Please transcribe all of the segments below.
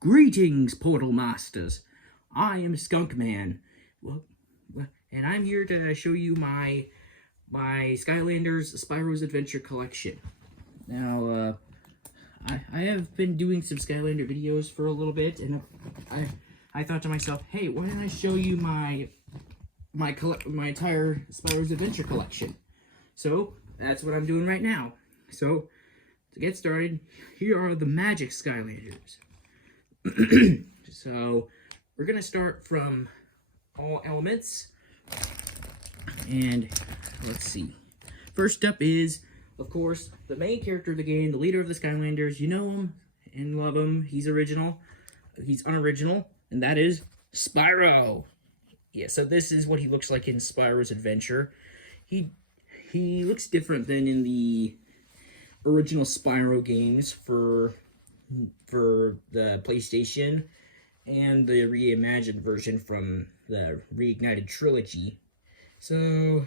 Greetings, Portal Masters. I am Skunkman, and I'm here to show you my Skylanders Spyro's Adventure collection. Now, I have been doing some Skylander videos for a little bit, and I thought to myself, hey, why don't I show you my entire Spyro's Adventure collection? So that's what I'm doing right now. So to get started, here are the Magic Skylanders. So we're gonna start from all elements, and let's see. First up is, of course, the main character of the game, the leader of the Skylanders. You know him and love him. He's original. He's unoriginal, and that is Spyro. Yeah, so this is what he looks like in Spyro's Adventure. He looks different than in the original Spyro games for the PlayStation and the reimagined version from the Reignited trilogy. So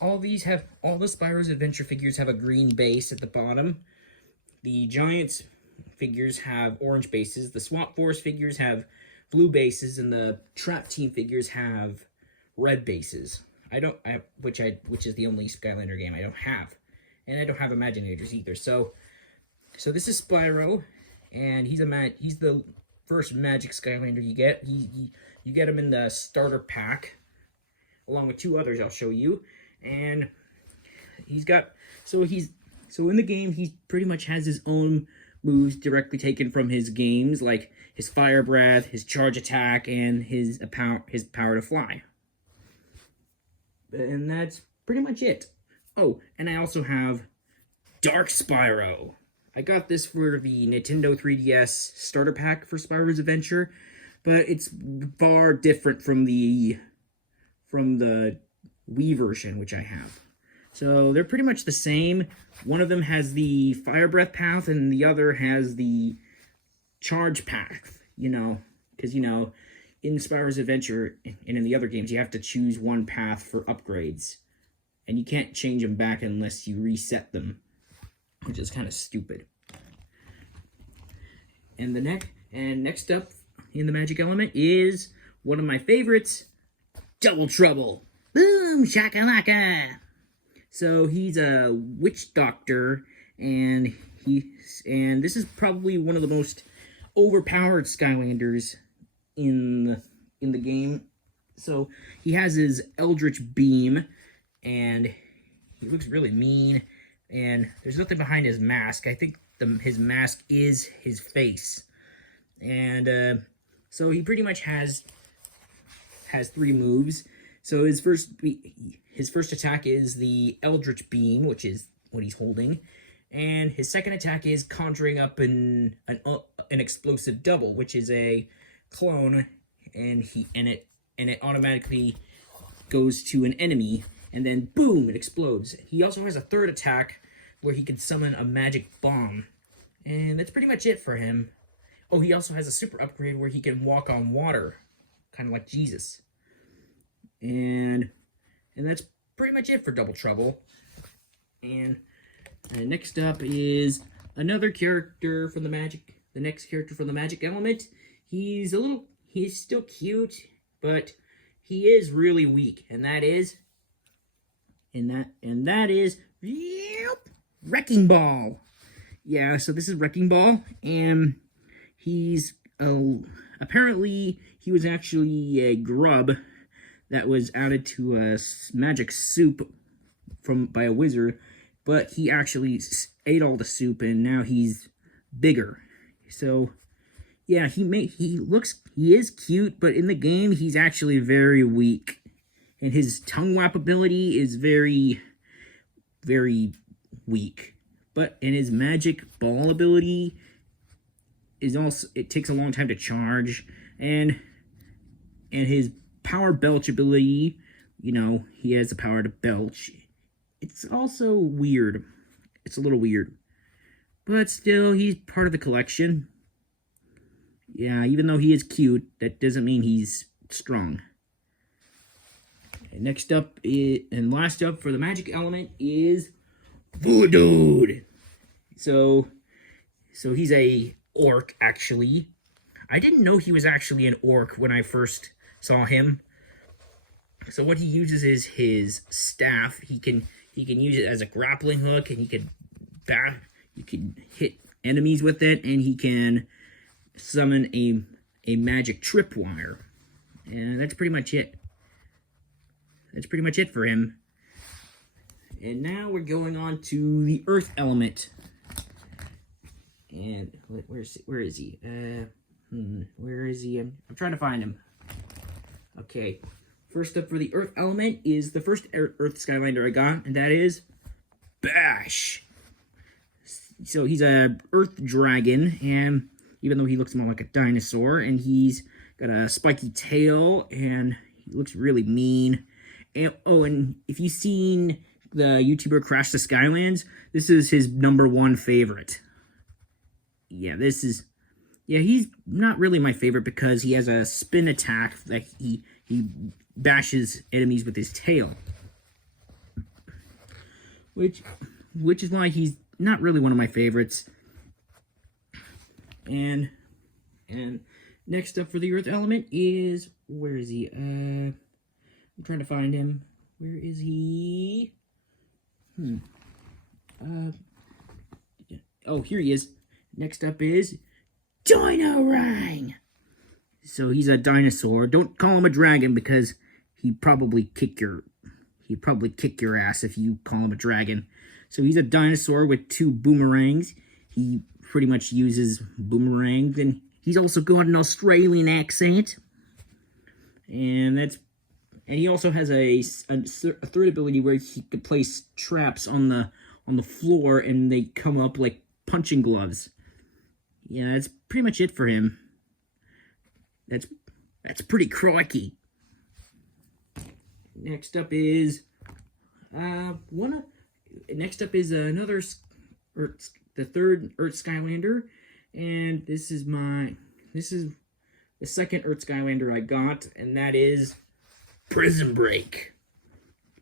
all the Spyro's Adventure figures have a green base at the bottom. The Giants figures have orange bases. The Swamp Force figures have blue bases, and the Trap Team figures have red bases. Which is the only Skylander game I don't have, and I don't have Imaginators either. So this is Spyro, and he's the first Magic Skylander you get. You get him in the starter pack, along with two others I'll show you. And so in the game he pretty much has his own moves directly taken from his games, like his Fire Breath, his Charge Attack, and his power to fly. And that's pretty much it. Oh, and I also have Dark Spyro. I got this for the Nintendo 3DS starter pack for Spyro's Adventure, but it's far different from the Wii version, which I have. So they're pretty much the same. One of them has the Fire Breath path, and the other has the Charge path. Because in Spyro's Adventure and in the other games, you have to choose one path for upgrades, and you can't change them back unless you reset them, which is kind of stupid. And next up in the magic element is one of my favorites, Double Trouble. Boom shakalaka. So he's a witch doctor, and this is probably one of the most overpowered Skylanders in the game. So he has his Eldritch Beam, and he looks really mean, and there's nothing behind his mask. I think his mask is his face. And so he pretty much has three moves. So his first attack is the Eldritch Beam, which is what he's holding, and his second attack is conjuring up an explosive double, which is a clone, and it automatically goes to an enemy, and then boom, it explodes. He also has a third attack where he can summon a magic bomb, and that's pretty much it for him. Oh, he also has a super upgrade where he can walk on water, kind of like Jesus. And that's pretty much it for Double Trouble. And next up is another character from the next character from the magic element. He's still cute, but he is really weak, and that is Wrecking Ball. Yeah, so this is Wrecking Ball, and he's apparently he was actually a grub that was added to a magic soup by a wizard, but he actually ate all the soup, and now he's bigger. So yeah, he is cute, but in the game he's actually very weak, and his tongue whap ability is very, very weak. But in his magic ball ability it takes a long time to charge, and his power belch ability, he has the power to belch. It's also weird. It's a little weird, but still, he's part of the collection. Yeah, even though he is cute, that doesn't mean he's strong. And next up and last up for the magic element is Voodoo. So he's a orc, actually. I didn't know he was actually an orc when I first saw him. So what he uses is his staff. He can use it as a grappling hook, and he can hit enemies with it, and he can summon a magic tripwire. And that's pretty much it. That's pretty much it for him. And now we're going on to the earth element. And where is he? Where is he? I'm trying to find him. Okay. First up for the earth element is the first earth Skylander I got, and that is Bash. So he's a earth dragon, and even though he looks more like a dinosaur, and he's got a spiky tail, and he looks really mean. And and if you've seen the YouTuber Crash the Skylands, this is his #1 favorite. Yeah, he's not really my favorite because he has a spin attack that he bashes enemies with his tail, which is why he's not really one of my favorites. And next up for the earth element is, where is he? I'm trying to find him. Where is he? Oh, here he is. Next up is Dino Rang. So he's a dinosaur. Don't call him a dragon because he'd probably kick your ass if you call him a dragon. So he's a dinosaur with 2 boomerangs. He pretty much uses boomerangs, and he's also got an Australian accent. And he also has a third ability where he could place traps on the floor, and they come up like punching gloves. Yeah, that's pretty much it for him. That's pretty crikey. Next up is another the third Earth Skylander, and this is the second Earth Skylander I got, and that is Prison Break.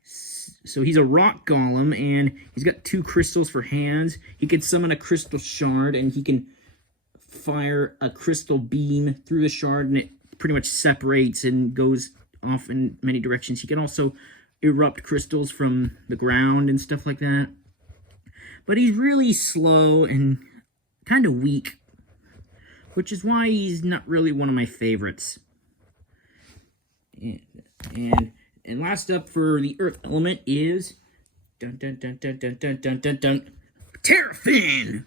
So he's a rock golem, and he's got 2 crystals for hands. He can summon a crystal shard, and he can fire a crystal beam through the shard, and it pretty much separates and goes off in many directions. He can also erupt crystals from the ground and stuff like that. But he's really slow and kind of weak, which is why he's not really one of my favorites. And last up for the earth element is Terrafin.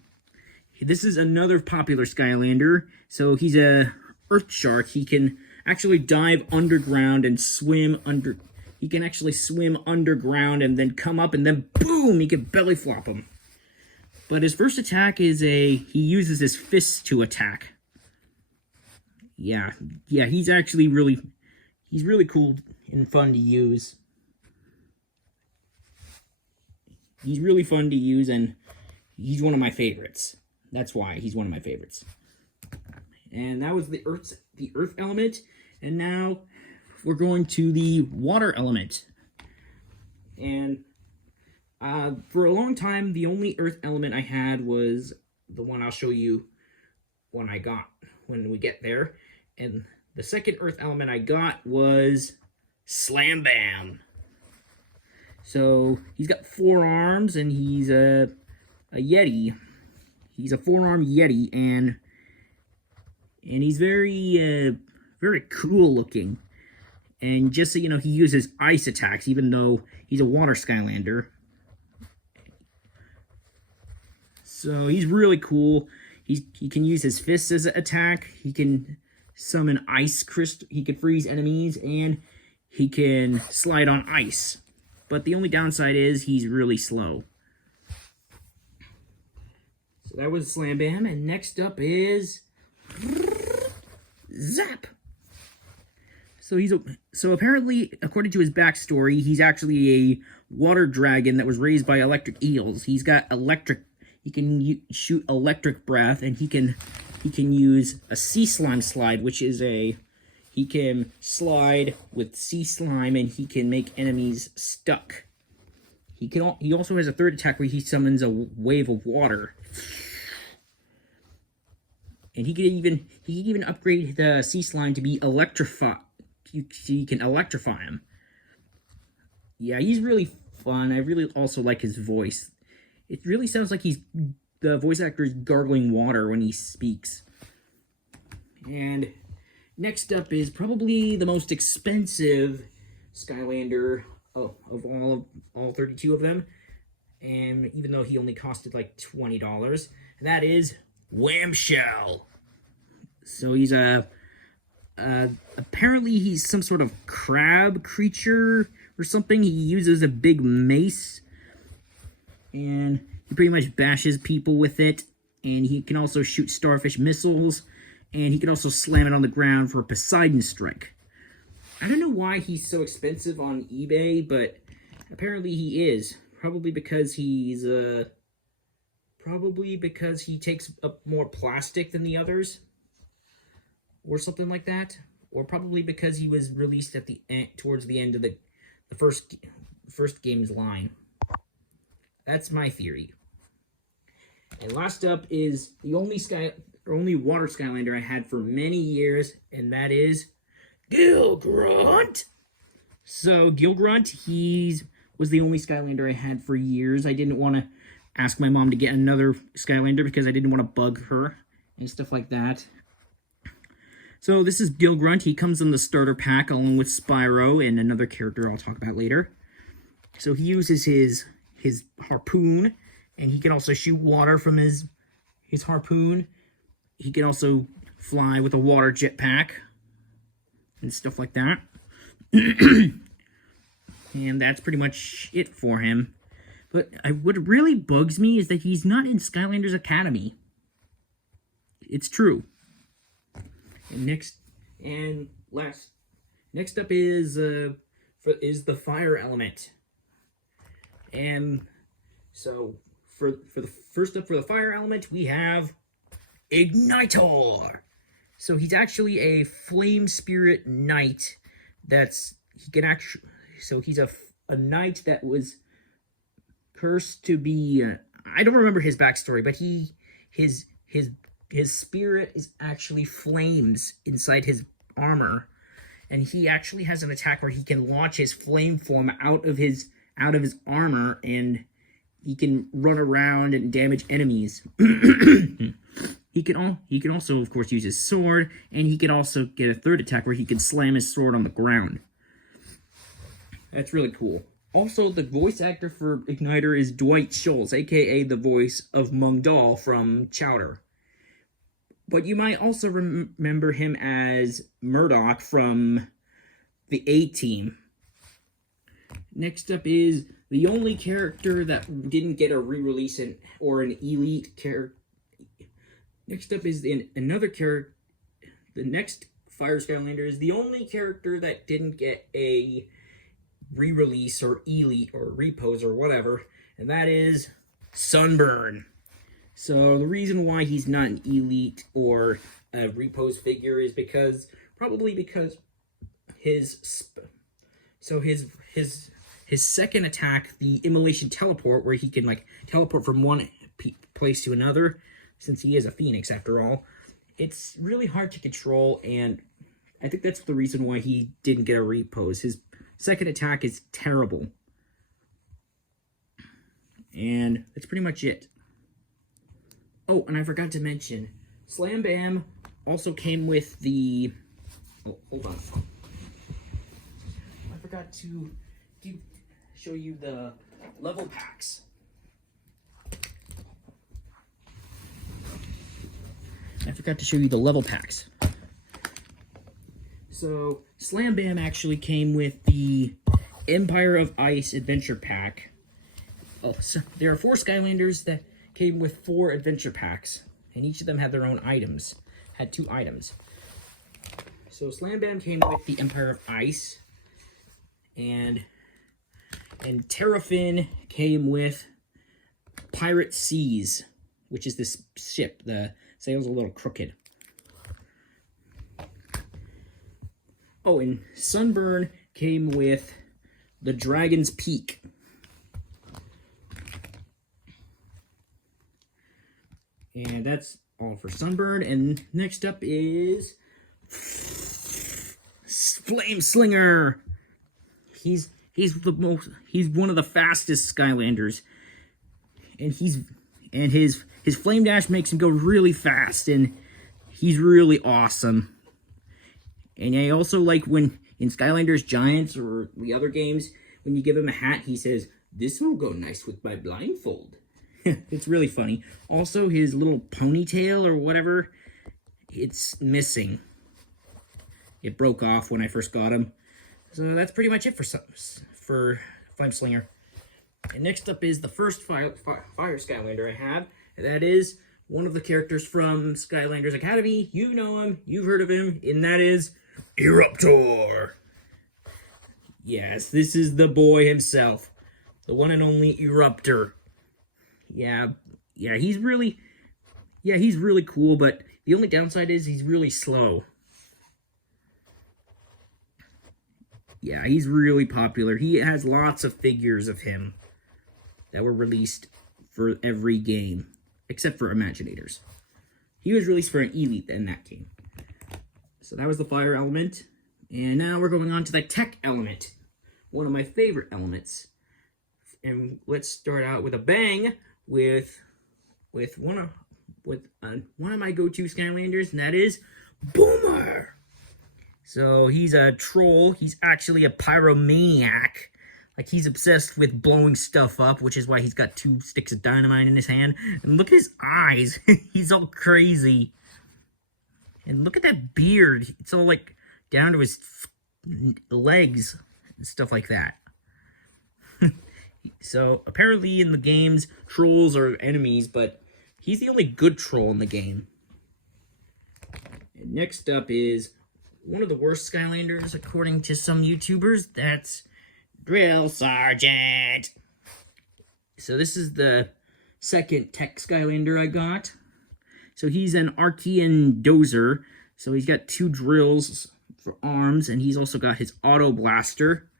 This is another popular Skylander. So he's a earth shark. He can actually dive underground and swim under. He can actually swim underground and then come up, and then boom, he can belly flop him. But his first attack is he uses his fists to attack. Yeah, he's actually really cool and fun to use. He's really fun to use, and he's one of my favorites. That's why he's one of my favorites. And that was the earth element, and now we're going to the water element. And for a long time, the only earth element I had was the one I'll show you when we get there. And the second earth element I got was Slam Bam. So he's got 4 arms, and he's a Yeti. He's a 4-armed Yeti, and he's very cool looking. And just so you know, he uses ice attacks, even though he's a water Skylander. So he's really cool. He can use his fists as an attack. He can summon ice crystal. He can freeze enemies, and he can slide on ice. But the only downside is he's really slow. So that was Slam Bam, and next up is Zap. So apparently, according to his backstory, he's actually a water dragon that was raised by electric eels. He's got electric. He can shoot electric breath, and he can use a sea slime slide, which is he can slide with sea slime, and he can make enemies stuck. He also has a third attack where he summons a wave of water. And he could even upgrade the sea slime to be electrify. You can electrify him. Yeah, he's really fun. I really also like his voice. It really sounds like the voice actor is gargling water when he speaks. And next up is probably the most expensive Skylander of all 32 of them. And even though he only costed like $20, and that is Whamshell. So he's apparently he's some sort of crab creature or something. He uses a big mace, and he pretty much bashes people with it. And he can also shoot starfish missiles, and he can also slam it on the ground for a Poseidon strike. I don't know why he's so expensive on eBay, but apparently he is. Probably because he takes up more plastic than the others, or something like that, or probably because he was released at the end, towards the end of the first game's line. That's my theory. And last up is the only water Skylander I had for many years, and that is Gilgrunt. So Gilgrunt, was the only Skylander I had for years. I didn't want to ask my mom to get another Skylander because I didn't want to bug her and stuff like that. So this is Gilgrunt. He comes in the starter pack along with Spyro and another character I'll talk about later. So he uses his harpoon, and he can also shoot water from his harpoon. He can also fly with a water jetpack and stuff like that. And that's pretty much it for him. But what really bugs me is that he's not in Skylanders Academy. It's true. And next up is the fire element. And so for the fire element, we have Ignitor. So he's actually a flame spirit knight. So he's a knight that was cursed to be. I don't remember his backstory, but his spirit is actually flames inside his armor, and he actually has an attack where he can launch his flame form out of his armor, and he can run around and damage enemies. He can also, of course, use his sword, and he can also get a third attack where he can slam his sword on the ground. That's really cool. Also, the voice actor for Igniter is Dwight Schultz, aka the voice of Mung Dahl from Chowder. But you might also remember him as Murdoch from the A-Team. Next up is the only character that didn't get a re-release or an elite character. Next up is another character. The next Fire Skylander is the only character that didn't get a re-release or elite or repose or whatever, and that is Sunburn. So the reason why he's not an elite or a repose figure is probably because his second attack, the Immolation Teleport, where he can like teleport from one place to another, since he is a phoenix after all, it's really hard to control, and I think that's the reason why he didn't get a repose. His second attack is terrible. And that's pretty much it. Oh, and I forgot to mention, Slam Bam also came with the... Oh, hold on. I forgot to show you the level packs. So, Slam Bam actually came with the Empire of Ice Adventure Pack. Oh, so there are 4 Skylanders that came with 4 adventure packs, and each of them had their own items. Had 2 items. So Slam Bam came with the Empire of Ice, and Terrafin came with Pirate Seas, which is this ship. The sail's a little crooked. Oh, and Sunburn came with the Dragon's Peak. And all for sunburn. And next up is Flame Slinger. He's one of the fastest Skylanders, and his flame dash makes him go really fast, and he's really awesome. And I also like when in Skylanders Giants or the other games, when you give him a hat, he says, "This will go nice with my blindfold." It's really funny. Also, his little ponytail or whatever, it's missing. It broke off when I first got him. So that's pretty much it for Flame Slinger. And next up is the first Fire Skylander I have. And that is one of the characters from Skylanders Academy. You know him, you've heard of him, and that is Eruptor. Yes, this is the boy himself. The one and only Eruptor. Yeah, he's really cool, but the only downside is he's really slow. Yeah, he's really popular. He has lots of figures of him that were released for every game, except for Imaginators. He was released for an Elite in that game. So that was the fire element. And now we're going on to the tech element, one of my favorite elements. And let's start out with a bang with one of my go-to Skylanders, and that is Boomer. So he's a troll. He's actually a pyromaniac. Like, he's obsessed with blowing stuff up, which is why he's got 2 sticks of dynamite in his hand. And look at his eyes. He's all crazy. And look at that beard. It's all, like, down to his legs and stuff like that. So, apparently in the games, trolls are enemies, but he's the only good troll in the game. And next up is one of the worst Skylanders, according to some YouTubers. That's Drill Sergeant. So this is the second tech Skylander I got. So he's an Archean dozer. So he's got 2 drills for arms, and he's also got his auto blaster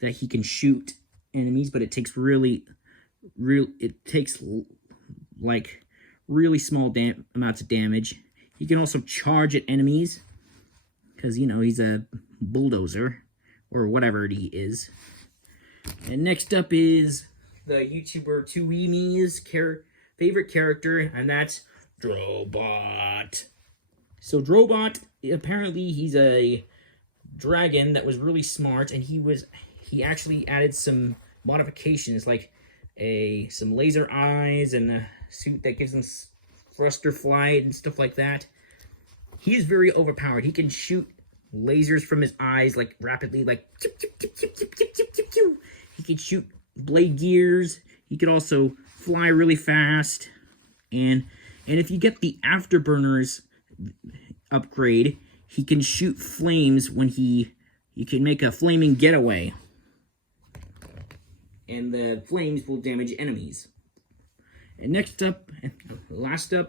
that he can shoot enemies, but it takes really small amounts of damage. He can also charge at enemies, because, you know, he's a bulldozer, or whatever he is. And next up is the YouTuber 2Eme's favorite character, and that's Drobot. So Drobot, apparently he's a dragon that was really smart, and he actually added some modifications, like some laser eyes and a suit that gives him thruster flight and stuff like that. He is very overpowered. He can shoot lasers from his eyes, like, rapidly, like, chip, chip, chip, chip, chip, chip, chip, chip, chip. He can shoot blade gears. He can also fly really fast. And if you get the Afterburners upgrade, he can shoot flames when you can make a flaming getaway. And the flames will damage enemies. And next up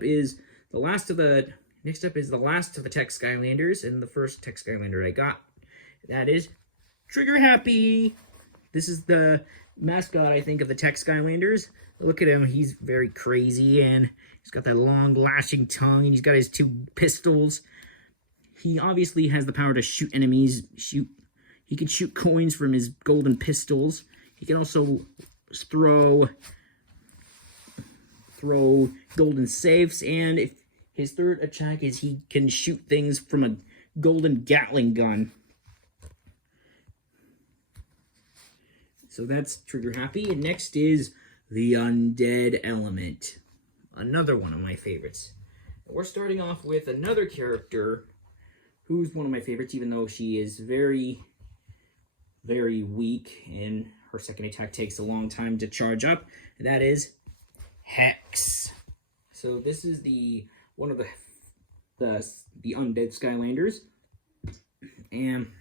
is the last of the tech Skylanders, and the first tech Skylander I got. That is Trigger Happy. This is the mascot, I think, of the tech Skylanders. Look at him. He's very crazy, and he's got that long lashing tongue, and he's got his 2 pistols. He obviously has the power to shoot enemies. He can shoot coins from his golden pistols. He can also throw golden safes, and if his third attack is he can shoot things from a golden Gatling gun. So that's Trigger Happy. And next is the Undead element. Another one of my favorites. We're starting off with another character who's one of my favorites, even though she is very, very weak, and her second attack takes a long time to charge up. And that is Hex. So this is one of the undead Skylanders, and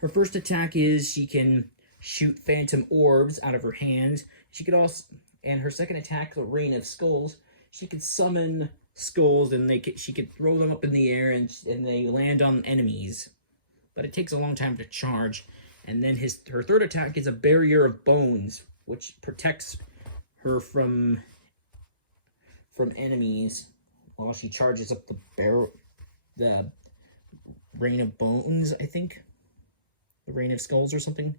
her first attack is she can shoot phantom orbs out of her hands. She could also, and her second attack, the Rain of Skulls, she could summon skulls, and she could throw them up in the air, and they land on enemies. But it takes a long time to charge. And then her third attack is a Barrier of Bones, which protects her from enemies. while she charges up the Rain of Bones, I think. The Rain of Skulls or something.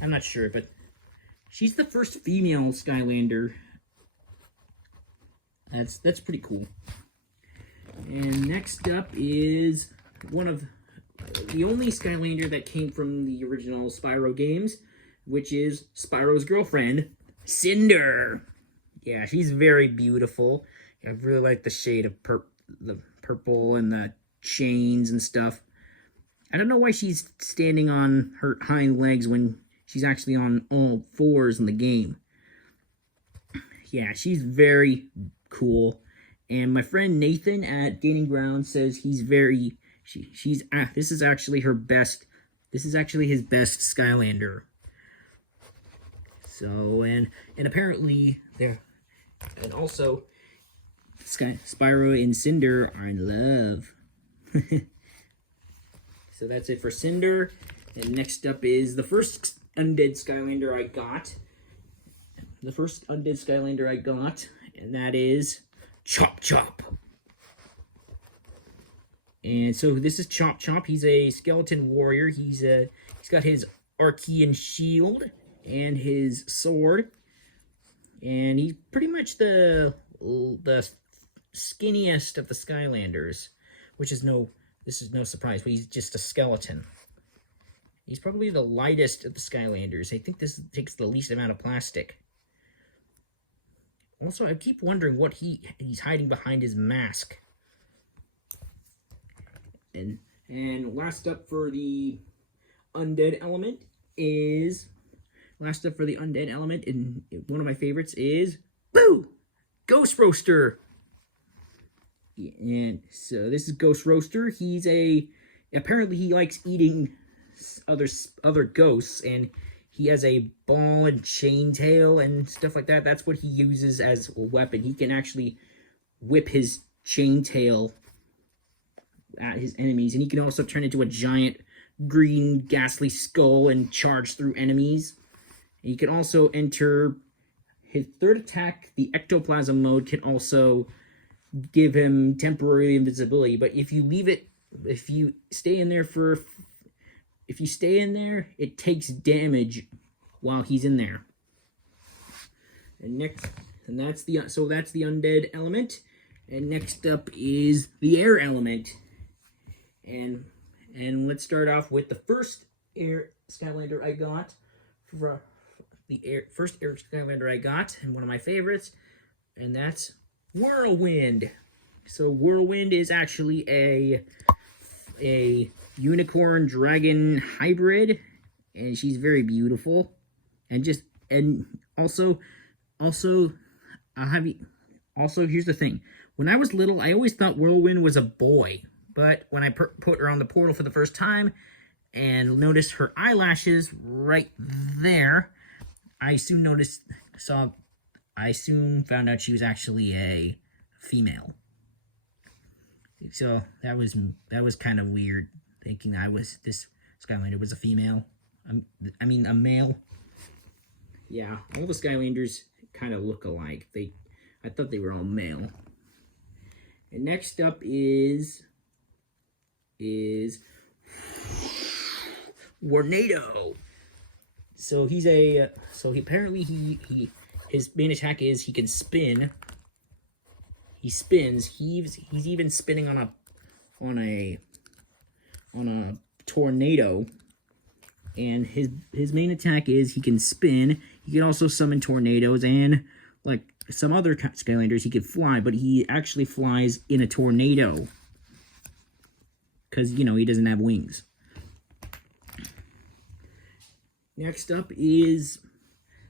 I'm not sure, but she's the first female Skylander. That's pretty cool. And next up is one of the only Skylander that came from the original Spyro games, which is Spyro's girlfriend, Cinder. Yeah, she's very beautiful. I really like the shade of the purple and the chains and stuff. I don't know why she's standing on her hind legs when she's actually on all fours in the game. Yeah, she's very cool. And my friend Nathan at Gaining Ground says he's very... this is actually her best... This is actually his best Skylander. So, and apparently, they're... And also, Spyro and Cinder are in love. So that's it for Cinder. And next up is the first undead Skylander I got. The first undead Skylander I got, and that is Chop Chop. And so this is Chop Chop. He's a skeleton warrior. He's got his Archean shield and his sword. And he's pretty much the skinniest of the Skylanders, which is this is no surprise, but he's just a skeleton. He's probably the lightest of the Skylanders. I think this takes the least amount of plastic. Also, I keep wondering what he's hiding behind his mask. And last up for the undead element is... Last up for the undead element, and one of my favorites is... Boo! Ghost Roaster! And so this is Ghost Roaster. He's apparently he likes eating other ghosts, and he has a ball and chain tail and stuff like that. That's what he uses as a weapon. He can actually whip his chain tail at his enemies, and he can also turn into a giant green ghastly skull and charge through enemies. He can also enter his third attack. The ectoplasm mode can also give him temporary invisibility, but if you stay in there, it takes damage while he's in there. And that's the undead element. And next up is the air element. And let's start off with the first air Skylander I got. First air Skylander I got, and one of my favorites, and that's Whirlwind. So Whirlwind is actually a unicorn dragon hybrid, and she's very beautiful. And also here's the thing. When I was little, I always thought Whirlwind was a boy, but when I put her on the portal for the first time and noticed her eyelashes right there, I soon found out she was actually a female. So that was kind of weird, thinking this Skylander was a female. I mean a male. Yeah, all the Skylanders kind of look alike. I thought they were all male. And next up is Warnado. So his main attack is he can spin. He spins. He's even spinning on a tornado. And his main attack is he can spin. He can also summon tornadoes, and like some other Skylanders, he can fly, but he actually flies in a tornado because he doesn't have wings. Next up is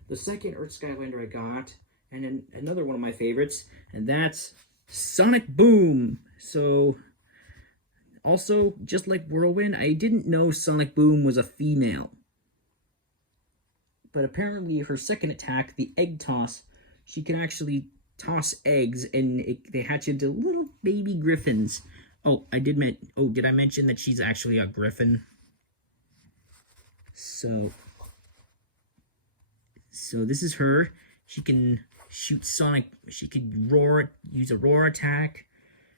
the second Earth Skylander I got, and then another one of my favorites, and that's Sonic Boom. So, also, just like Whirlwind, I didn't know Sonic Boom was a female. But apparently her second attack, the egg toss, she can actually toss eggs, and they hatch into little baby griffins. Oh, did I mention that she's actually a griffin? So this is her. She can shoot Sonic. She could use a roar attack.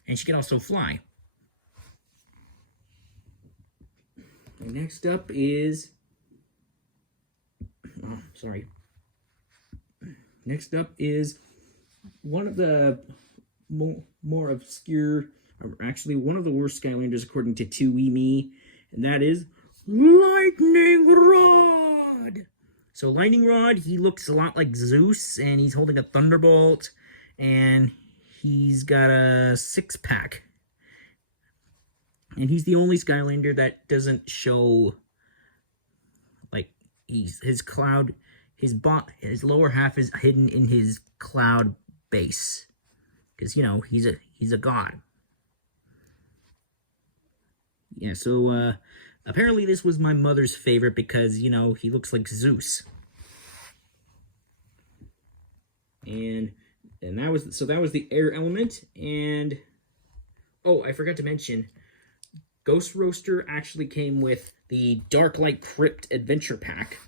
and she can also fly. And next up is... Oh, sorry. Next up is one of the more obscure, or actually one of the worst Skylanders according to 2E and that is Lightning Rod! So Lightning Rod, he looks a lot like Zeus, and he's holding a thunderbolt, and he's got a six-pack. And he's the only Skylander that doesn't show, like, his cloud, his lower half is hidden in his cloud base. Because, you know, he's a god. Yeah, so, apparently this was my mother's favorite because, you know, he looks like Zeus. And that was the air element. And, oh, I forgot to mention, Ghost Roaster actually came with the Darklight Crypt Adventure Pack.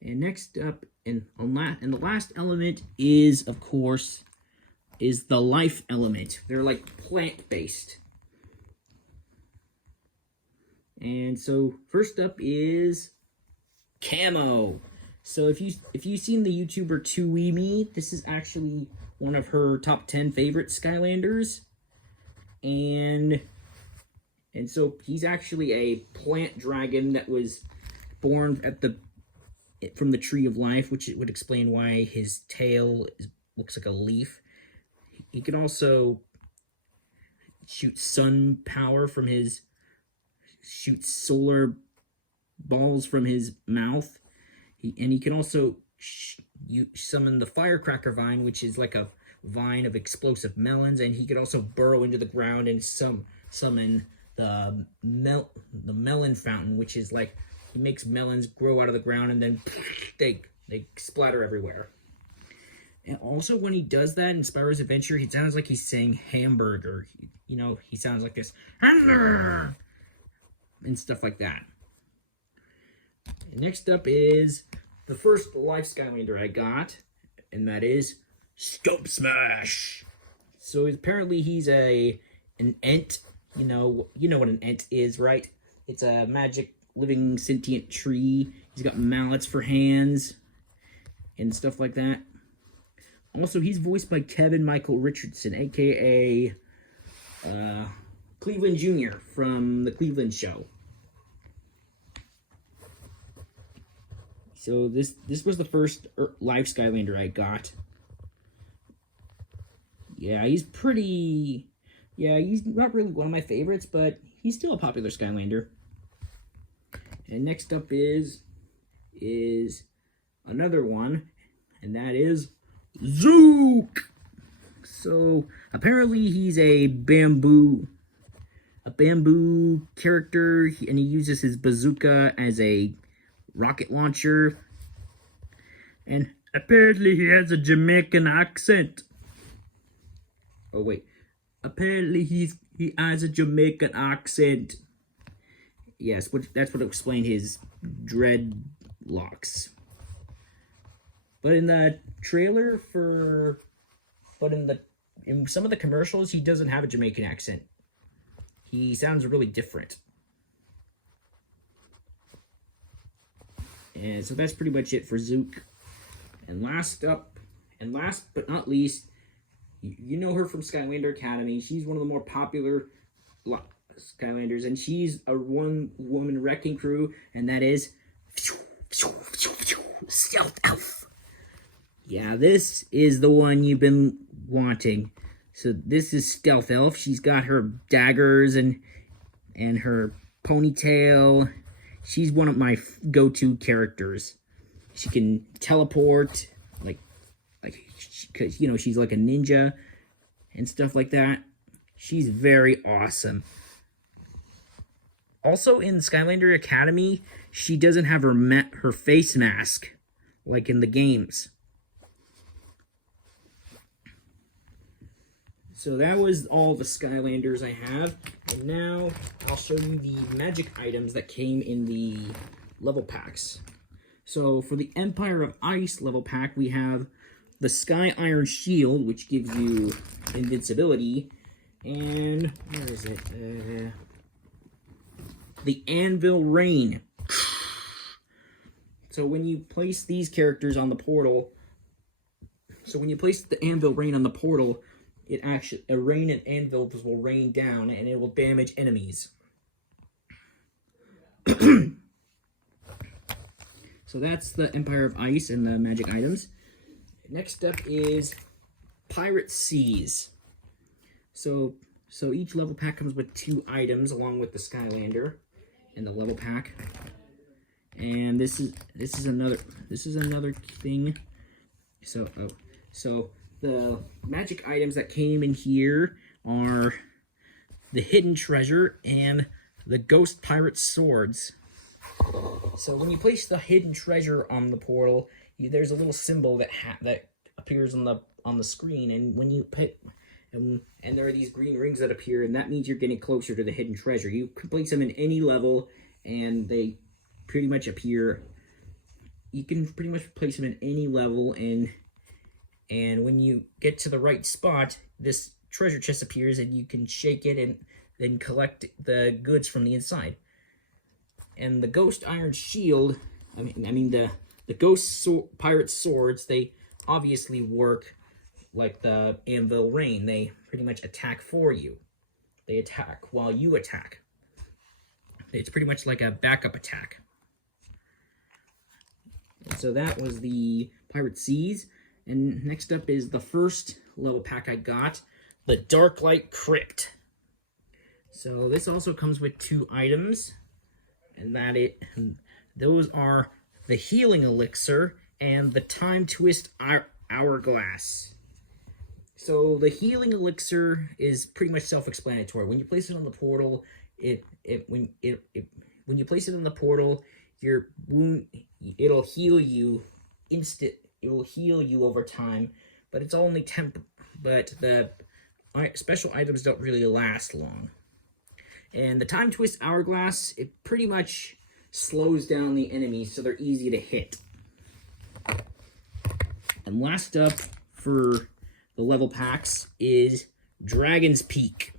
And next up, and the last element is, of course, is the life element. They're like plant-based. And so first up is Camo. So if you've seen the YouTuber 2E, this is actually one of her top 10 favorite Skylanders. And so he's actually a plant dragon that was born from the Tree of Life, which would explain why his tail looks like a leaf. He can also shoot sun power from shoot solar balls from his mouth. He can also summon the Firecracker Vine, which is like a vine of explosive melons, and he could also burrow into the ground and summon the melon fountain, which is like he makes melons grow out of the ground and then they splatter everywhere. And also when he does that in Spyro's Adventure, he sounds like he's saying hamburger. You know, he sounds like this hamburger and stuff like that. And next up is the first life Skylander I got, and that is Scope Smash. So apparently he's an Ent. You know what an Ent is, right? It's a magic living sentient tree. He's got mallets for hands and stuff like that. Also, he's voiced by Kevin Michael Richardson, a.k.a. Cleveland Jr. from The Cleveland Show. So this was the first live Skylander I got. Yeah, he's not really one of my favorites, but he's still a popular Skylander. And next up is another one, and that is Zook. So apparently he's a bamboo character, and he uses his bazooka as a rocket launcher. And apparently he has a Jamaican accent. Oh wait, apparently he has a Jamaican accent. Yes, that's what explained his dreadlocks. But in the trailer in some of the commercials, he doesn't have a Jamaican accent. He sounds really different. And so that's pretty much it for Zook. And last but not least, you know her from Skylander Academy. She's one of the more popular Skylanders, and she's a one-woman wrecking crew, and that is Stealth Elf. Yeah, this is the one you've been wanting. So this is Stealth Elf. She's got her daggers and her ponytail. She's one of my go-to characters. She can teleport, because, you know, she's like a ninja and stuff like that. She's very awesome. Also, in Skylander Academy, she doesn't have her face mask, like in the games. So that was all the Skylanders I have. And now, I'll show you the magic items that came in the level packs. So, for the Empire of Ice level pack, we have the Sky Iron Shield, which gives you invincibility, and where is it? The Anvil Rain. So when you place these characters on the portal, the Anvil Rain on the portal, it actually a rain and anvils will rain down, and it will damage enemies. So that's the Empire of Ice and the magic items. Next up is Pirate Seas. So each level pack comes with 2 items along with the Skylander in the level pack. And this is another thing. So the magic items that came in here are the Hidden Treasure and the Ghost Pirate Swords. So when you place the Hidden Treasure on the portal, there's a little symbol that appears on the screen, and when you put and there are these green rings that appear, and that means you're getting closer to the Hidden Treasure. You can place them in any level, and they pretty much appear. You can pretty much place them in any level, and when you get to the right spot, this treasure chest appears, and you can shake it and then collect the goods from the inside. And the Ghost Iron Shield, the Ghost Pirate Swords, they obviously work like the Anvil Rain. They pretty much attack for you. They attack while you attack. It's pretty much like a backup attack. So that was the Pirate Seas. And next up is the first level pack I got, the Darklight Crypt. So this also comes with 2 items, and those are the Healing Elixir and the Time Twist Hourglass. So the Healing Elixir is pretty much self-explanatory. When you place it on the portal, when you place it on the portal, your wound, it'll heal you It will heal you over time, but it's only but the special items don't really last long. And the Time Twist Hourglass, it pretty much slows down the enemies, so they're easy to hit. And last up for the level packs is Dragon's Peak.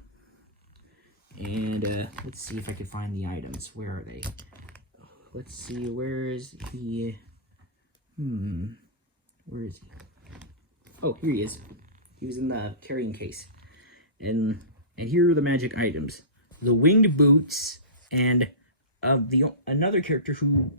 And let's see if I can find the items. Where are they? Let's see, where is the... Where is he? Oh, here he is. He was in the carrying case. And here are the magic items. The Winged Boots, and another character who